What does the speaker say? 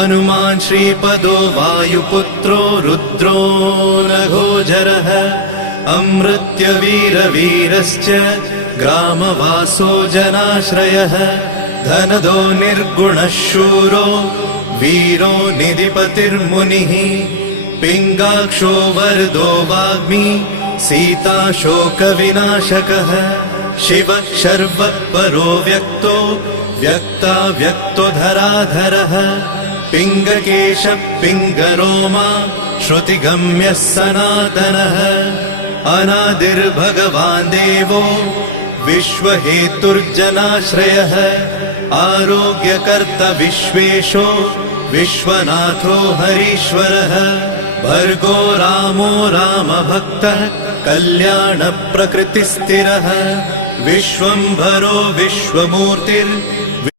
हनुमान् श्रीपदो वायुपुत्रो रुद्रो नघोजरः अमृत्यवीरवीरश्च ग्रामवासो जनाश्रयः धनदो निर्गुणः शूरो वीरो निधिपतिर्मुनिः पिङ्गाक्षो वरदो वाग्मी सीताशोकविनाशकः शिवः शर्वपरो व्यक्तो व्यक्ताव्यक्तो धराधरः पिङ्गकेशः पिङ्गरोमा श्रुतिगम्यः सनातनः अनादिर्भगवान् देवो विश्वहेतुर्जनाश्रयः आरोग्यकर्ता विश्वेशो विश्वनाथो हरीश्वरः भर्गो रामो रामभक्तः कल्याणप्रकृतिस्थिरः विश्वम्भरो विश्वमूर्तिर्